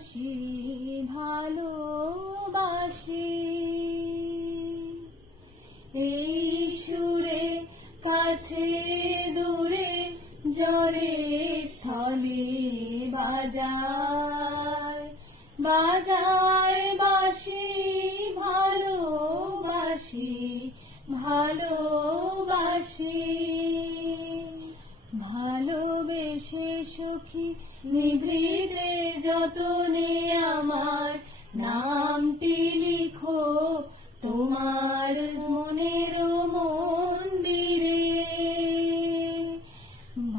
বাসি ভালোবাসি। এই সুরে কাছে দূরে জলে স্থলে বাজায় বাজায় বাসি ভালোবাসি ভালোবাসি। ভালোবেসে সখী নিভৃতে যতনে আমার নামটি লিখো তোমার মনের মন্দিরে।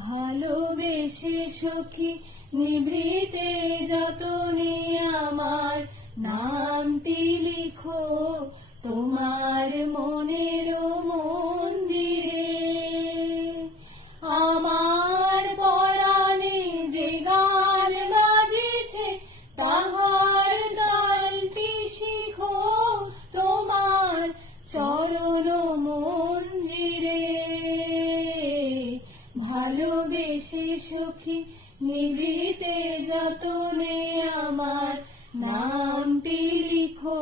ভালোবেসে সখী নিভৃতে যতনে আমার নামটি লিখো তোমার মনের মন্দিরে। আমার পরাণে যে গান বাজিছে তাহার গানটি শিখো তোমার চরণ মঞ্জিরে। ভালোবেসে সখী নিভৃতে যতনে আমার নামটি লিখো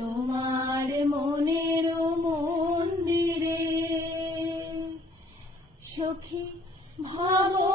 তোমার মনের মন্দিরে। সখী ভাবো